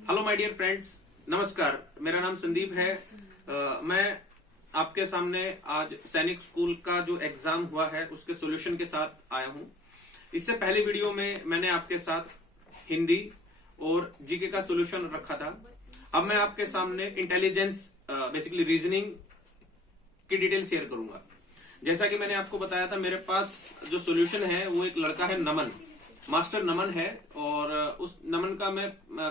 Hello my dear friends, नमस्कार। मेरा नाम संदीप है। मैं आपके सामने आज सैनिक स्कूल का जो एग्जाम हुआ है उसके सॉल्यूशन के साथ आया हूं। इससे पहले वीडियो में मैंने आपके साथ हिंदी और जीके का सॉल्यूशन रखा था। अब मैं आपके सामने इंटेलिजेंस बेसिकली रीजनिंग की डिटेल शेयर करूंगा। जैसा कि मैंने आपको बताया था, मेरे पास जो सॉल्यूशन है वो एक लड़का है नमन, मास्टर नमन है, और उस नमन का मैं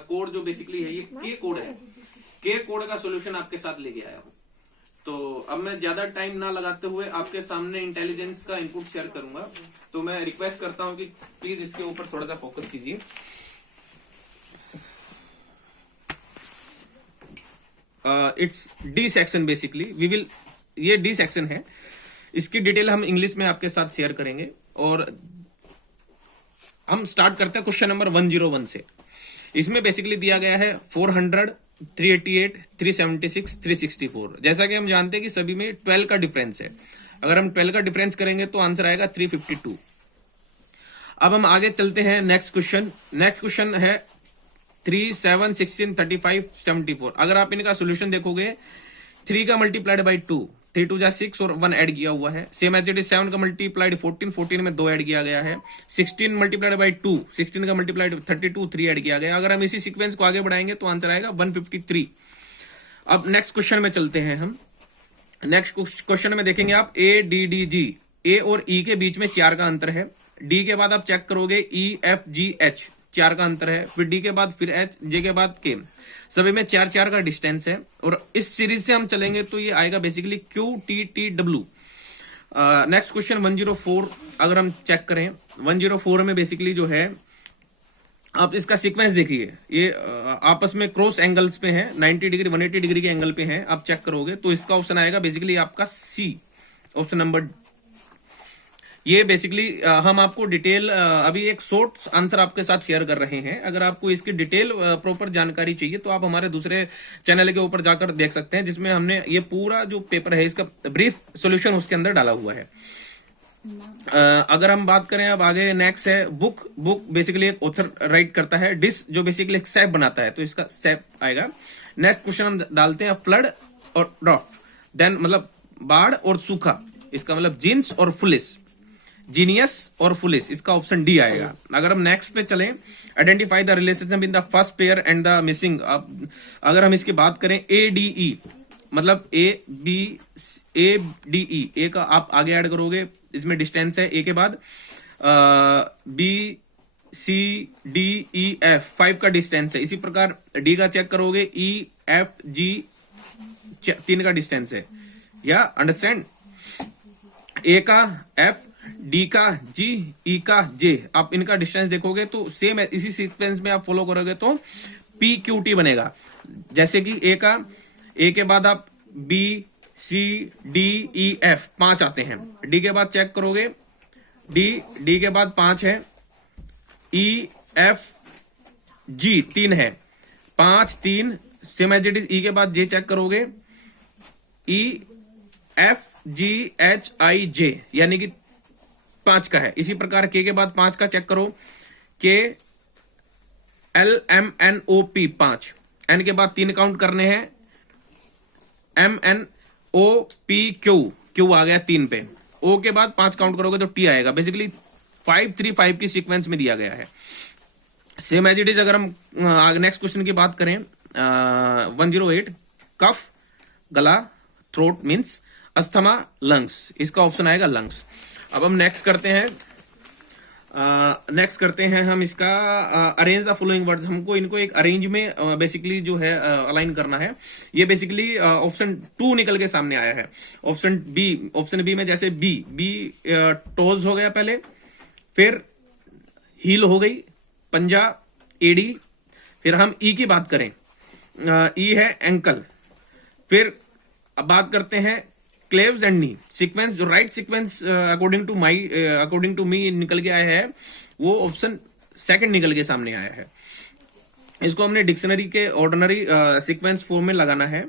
कोड जो बेसिकली है ये के कोड है, के कोड का सॉल्यूशन आपके साथ लेके आया हूं। तो अब मैं ज्यादा टाइम ना लगाते हुए आपके सामने इंटेलिजेंस का इनपुट शेयर करूंगा। तो मैं रिक्वेस्ट करता हूं कि प्लीज इसके ऊपर थोड़ा सा फोकस कीजिए। It's D section, basically we will, ये डी सेक्शन है, इसकी डिटेल हम इंग्लिश में आपके साथ शेयर करेंगे। और हम स्टार्ट करते हैं क्वेश्चन नंबर 101 से। इसमें बेसिकली दिया गया है 400, 388, 376, 364। जैसा कि हम जानते हैं कि सभी में 12 का डिफरेंस है। अगर हम 12 का डिफरेंस करेंगे तो आंसर आएगा 352। अब हम आगे चलते हैं नेक्स्ट क्वेश्चन। नेक्स्ट क्वेश्चन है 3, 7, 16, 35, 74। अगर आप इनका सोल्यूशन देखोगे, 3 का मल्टीप्लाइड बाई 2, 3 2 जा 6 और 1 ऐड किया हुआ है। सेम एज इट इज 7 का मल्टीप्लाइड 14, 14 में 2 ऐड किया गया है। 16 मल्टीप्लाइड बाई 2, 16 का मल्टीप्लाइड 32, 3 ऐड किया गया। अगर हम इसी सीक्वेंस को आगे बढ़ाएंगे तो आंसर आएगा 153। अब नेक्स्ट क्वेश्चन में चलते हैं हम। नेक्स्ट क्वेश्चन में देखेंगे आप ए डी डी जी, ए और ई के बीच में 4 का अंतर है। डी के बाद आप चेक करोगे ई एफ जी एच, 4 का अंतर है। फिर डी के बाद फिर एच, जे के बाद के, सभी में 4 4 का डिस्टेंस है। और इस सीरीज से हम चलेंगे तो ये आएगा basically Q T T W. Next question 104 अगर हम चेक करें, 104 में बेसिकली जो है, आप इसका सीक्वेंस देखिए, ये आपस में क्रॉस एंगल्स पे है, 90 डिग्री 180 डिग्री के एंगल पे है। आप चेक करोगे तो इसका ऑप्शन आएगा बेसिकली आपका सी, ऑप्शन नंबर। ये बेसिकली हम आपको डिटेल अभी एक शॉर्ट आंसर आपके साथ शेयर कर रहे हैं। अगर आपको इसकी डिटेल प्रॉपर जानकारी चाहिए तो आप हमारे दूसरे चैनल के ऊपर जाकर देख सकते हैं, जिसमें हमने ये पूरा जो पेपर है इसका ब्रीफ सॉल्यूशन उसके अंदर डाला हुआ है। अगर हम बात करें अब आगे, नेक्स्ट है बुक। बुक बेसिकली एक ऑथर राइट करता है। डिस जो बेसिकली एक सेफ बनाता है, तो इसका सेफ आएगा। नेक्स्ट क्वेश्चन हम डालते हैं फ्लड और ड्रॉफ्ट, देन मतलब बाढ़ और सूखा, इसका मतलब जीन्स और फुलिस, जीनियस और फुलिस, इसका ऑप्शन डी आएगा। अगर हम नेक्स्ट पे चलें, identify the relationship in the first pair and the missing. अगर हम इसकी बात करें ए डी ई, मतलब ए डी ई, ए का आप आगे ऐड करोगे, इसमें डिस्टेंस है ए के बाद, B C D E F 5 का डिस्टेंस है। इसी प्रकार डी का चेक करोगे, ई एफ जी 3 का डिस्टेंस है। या अंडरस्टैंड, ए का एफ, डी का जी, ई का जे, आप इनका डिस्टेंस देखोगे तो सेम है, इसी सीक्वेंस में आप फॉलो करोगे तो पी क्यू टी बनेगा। जैसे कि ए के बाद आप B C D E F 5 आते हैं। डी के बाद चेक करोगे, डी के बाद 5 है, ई एफ जी 3 है, 5 3, सेम एज इट इज। ई के बाद जे चेक करोगे, ई एफ जी एच आई जे, यानी कि 5 का है। इसी प्रकार के बाद 5 का चेक करो, K L M N O P 5, N के बाद 3 काउंट करने हैं, M N O P Q, Q आ गया 3 पे। ओ के बाद 5 काउंट करोगे तो टी आएगा। बेसिकली 5 3 5 की सीक्वेंस में दिया गया है। Same as it is. अगर हम नेक्स्ट क्वेश्चन की बात करें, 108, कफ गला, थ्रोट मीन्स अस्थमा, लंग्स, इसका ऑप्शन आएगा लंग्स। अब हम नेक्स्ट करते हैं हम इसका अरेंज द फॉलोइंग वर्ड्स। हमको इनको एक अरेंज में बेसिकली जो है अलाइन करना है। ये बेसिकली ऑप्शन 2 निकल के सामने आया है। ऑप्शन बी में जैसे बी टोज हो गया पहले, फिर हील हो गई, पंजा, एडी। फिर हम ई की बात करें, ई है एंकल। फिर अब बात करते हैं क्लेव्स एंड नी। सीक्वेंस जो right sequence according to me निकल के आया है, वो ऑप्शन 2 निकल के सामने आया है। इसको हमने डिक्शनरी के ऑर्डिनरी सीक्वेंस फॉर्म में लगाना है।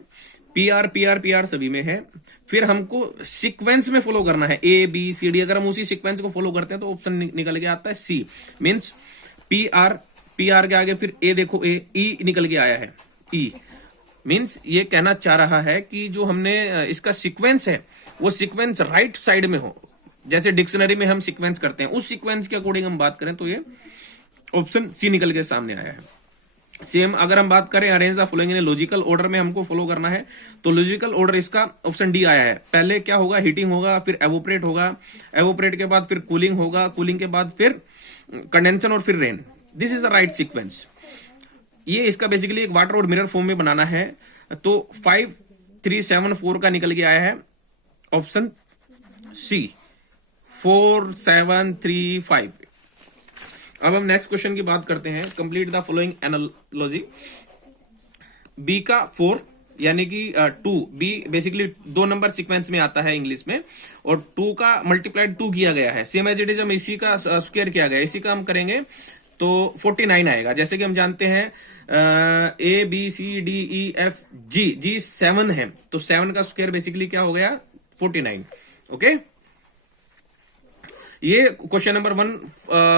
पी आर सभी में है। फिर हमको सीक्वेंस में फॉलो करना है, ए बी सी डी। अगर हम उसी सीक्वेंस को फॉलो करते हैं तो ऑप्शन निकल के आता है सी, मीन्स पी पी आर के आगे फिर ए, देखो ए, ई निकल के आया है, ई मीन्स ये कहना चाह रहा है कि जो हमने इसका सीक्वेंस है वो सीक्वेंस राइट साइड में हो, जैसे डिक्शनरी में हम सीक्वेंस करते हैं उस सीक्वेंस के अकॉर्डिंग हम बात करें तो ये ऑप्शन सी निकल के सामने आया है। सेम अगर हम बात करें arrange the following in logical order में हमको फॉलो करना है, तो लॉजिकल ऑर्डर इसका ऑप्शन डी आया है। पहले क्या होगा, हीटिंग होगा, फिर एवोपरेट होगा, एवोपरेट के बाद फिर कूलिंग होगा, कूलिंग के बाद फिर कंडेंसन और फिर rain. This is the right sequence. ये इसका बेसिकली एक वाटर और मिरर फॉर्म में बनाना है, तो 5374 का निकल के आया है ऑप्शन सी, 4735। अब हम नेक्स्ट क्वेश्चन की बात करते हैं। Complete the following analogy. B का 4 यानी कि 2, बी बेसिकली 2 नंबर सीक्वेंस में आता है इंग्लिश में, और 2 का मल्टीप्लाइड 2 किया गया है, सेम एज इट इज हम इसी का स्क्वायर किया गया, इसी का हम करेंगे तो 49 आएगा। जैसे कि हम जानते हैं A B C D E F G, G 7 है, तो 7 का स्क्वायर बेसिकली क्या हो गया, 49। ओके, ये क्वेश्चन नंबर 1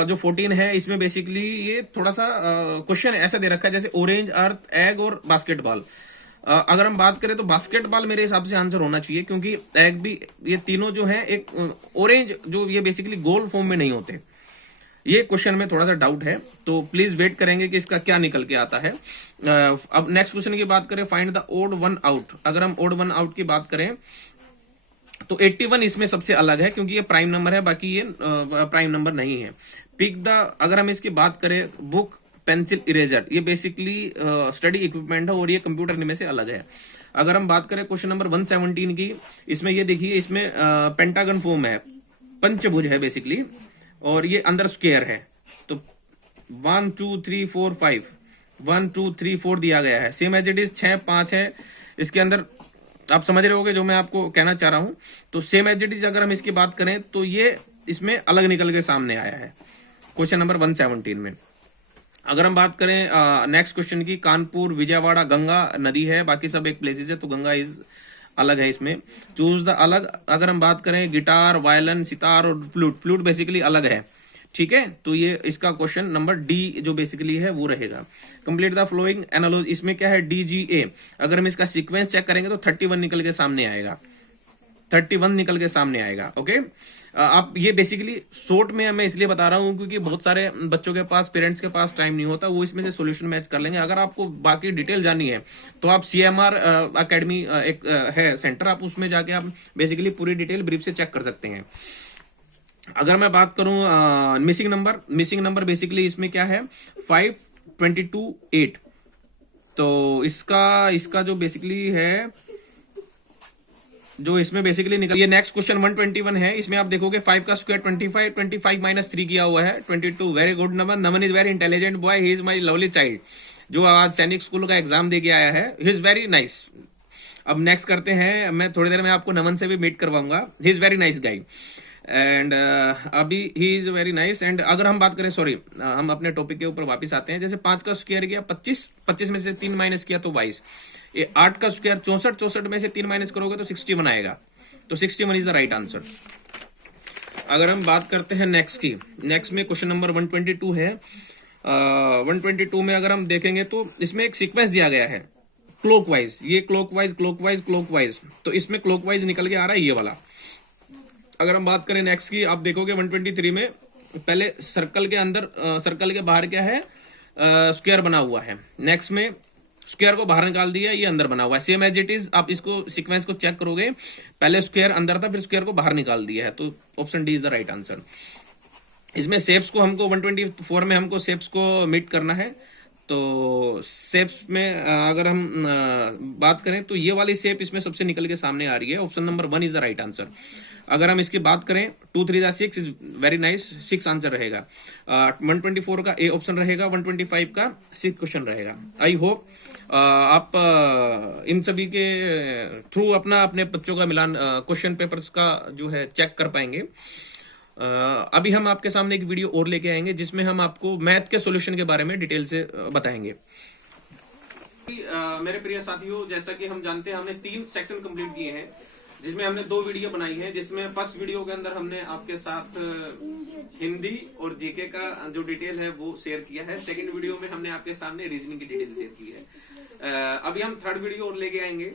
जो 14 है, इसमें बेसिकली ये थोड़ा सा क्वेश्चन ऐसा दे रखा है जैसे ऑरेंज, अर्थ, एग और बास्केटबॉल। अगर हम बात करें तो बास्केटबॉल मेरे हिसाब से आंसर होना चाहिए, क्योंकि एग भी, ये तीनों जो है एक ऑरेंज जो ये बेसिकली गोल फॉर्म में नहीं होते। ये क्वेश्चन में थोड़ा सा डाउट है, तो प्लीज वेट करेंगे कि इसका क्या निकल के आता है। अब नेक्स्ट क्वेश्चन की बात करें, find the odd one out. अगर हम ओड वन आउट की बात करें तो 81 इसमें सबसे अलग है, क्योंकि ये प्राइम नंबर है, बाकी ये प्राइम नंबर नहीं है। पिक द, अगर हम इसकी बात करें, बुक, पेंसिल, इरेजर, ये बेसिकली स्टडी इक्विपमेंट है और ये कंप्यूटर में से अलग है। अगर हम बात करें क्वेश्चन नंबर 117 की, इसमें ये देखिए, इसमें पेंटागन फॉर्म है, पंचभुज है बेसिकली, और ये अंदर स्क्वायर है, तो 1 2 3 4 5, 1 2 3 4 दिया गया है, सेम एज इट इज 6 5 है इसके अंदर। आप समझ रहे होगे जो मैं आपको कहना चाह रहा हूं, तो सेम एज इट इज अगर हम इसकी बात करें तो ये इसमें अलग निकल के सामने आया है क्वेश्चन नंबर 117 में। अगर हम बात करें नेक्स्ट क्वेश्चन की, कानपुर, विजयवाड़ा, गंगा नदी है, बाकी सब एक प्लेसेस है, तो गंगा इज अलग है इसमें। चूज द अलग, अगर हम बात करें गिटार, वायलिन, सितार और फ्लूट, फ्लूट बेसिकली अलग है, ठीक है, तो ये इसका क्वेश्चन नंबर डी जो बेसिकली है वो रहेगा। कंप्लीट द फ्लोइंग एनालॉजी, इसमें क्या है, डी जी ए। अगर हम इसका सीक्वेंस चेक करेंगे तो 31 निकल के सामने आएगा, 31 निकल के सामने आएगा। ओके, आप ये बेसिकली शॉर्ट में मैं इसलिए बता रहा हूं क्योंकि बहुत सारे बच्चों के पास, पेरेंट्स के पास टाइम नहीं होता, वो इसमें से सॉल्यूशन मैच कर लेंगे। अगर आपको बाकी डिटेल जाननी है तो आप CMR अकेडमी एक है सेंटर, आप उसमें जाके आप बेसिकली पूरी डिटेल ब्रीफ से चेक कर सकते हैं। अगर मैं बात करूं missing number, missing number basically इसमें क्या है, 5 22 8, तो इसका जो बेसिकली है, जो इसमें बेसिकली निकल, ये नेक्स्ट क्वेश्चन 121 है, इसमें आप देखोगे 5 का स्क्वायर 25, 25 माइनस 3 किया हुआ है 22। Very good number, Naman is very intelligent boy, he is my lovely child, जो आज सैनिक स्कूल का एग्जाम दे के आया है, ही इज वेरी नाइस। अब नेक्स्ट करते हैं, मैं थोड़ी देर में आपको नमन से भी मीट करवाऊंगा, he is very nice guy and अभी he is very nice. And अगर हम बात करें, सॉरी, हम अपने टॉपिक के ऊपर वापस आते हैं। जैसे 5 का स्क्वायर किया 25, 25 में से 3 माइनस किया तो 22। ये 8 का स्क्वायर 64, 64 में से 3 माइनस करोगे तो 61 आएगा, तो 61 इज द राइट आंसर। अगर हम बात करते हैं नेक्स्ट की, नेक्स्ट में क्वेश्चन नंबर 122 है। 122 में अगर हम देखेंगे तो इसमें एक सीक्वेंस दिया गया है क्लॉकवाइज, ये क्लॉकवाइज क्लॉकवाइज क्लॉकवाइज, तो इसमें क्लॉकवाइज निकल के आ रहा है ये वाला। अगर हम बात करें नेक्स्ट की, आप देखोगे 123 में पहले सर्कल के अंदर, सर्कल के बाहर क्या है, स्क्वायर बना हुआ है, नेक्स्ट में स्क्वायर को बाहर निकाल दिया, ये अंदर बना हुआ है, सेम एज इट इज। आप इसको सीक्वेंस को चेक करोगे, पहले स्क्वायर अंदर था, फिर स्क्वायर को बाहर निकाल दिया है, तो option D is the right answer. इसमें शेप्स को हमको 124 में हमको शेप्स को मीट करना है, तो शेप्स में अगर हम बात करें तो ये वाली शेप इसमें सबसे निकल के सामने आ रही है, option number 1 is the right answer. अगर हम इसकी बात करें 2 3 6 इज वेरी नाइस, 6 आंसर रहेगा। 124 का ए ऑप्शन रहेगा, 125 का 6 क्वेश्चन रहेगा। आई होप आप इन सभी के थ्रू अपना, अपने बच्चों का मिलान क्वेश्चन पेपर्स का जो है चेक कर पाएंगे। अभी हम आपके सामने एक वीडियो और लेके आएंगे जिसमें हम आपको मैथ के सॉल्यूशन के बारे में डिटेल से बताएंगे। मेरे प्रिय साथियों, जैसा कि हम जानते हैं, हमने 3 सेक्शन कंप्लीट किए हैं। जिसमें हमने 2 वीडियो बनाई है, जिसमें फर्स्ट वीडियो के अंदर हमने आपके साथ हिंदी और जीके का जो डिटेल है वो शेयर किया है। सेकंड वीडियो में हमने आपके सामने रीजनिंग की डिटेल शेयर की है। अभी हम थर्ड वीडियो और लेके आएंगे।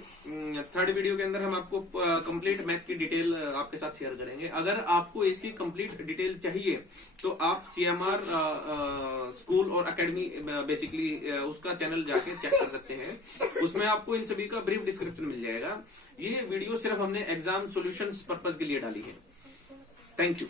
थर्ड वीडियो के अंदर हम आपको कंप्लीट मैथ की डिटेल आपके साथ शेयर करेंगे। अगर आपको इसकी कंप्लीट डिटेल चाहिए तो आप CMR स्कूल और एकेडमी बेसिकली उसका चैनल जाके चेक कर सकते हैं। उसमें आपको इन सभी का ब्रीफ डिस्क्रिप्शन मिल जाएगा। ये वीडियो सिर्फ हमने एग्जाम सॉल्यूशंस पर्पस के लिए डाली है। Thank you.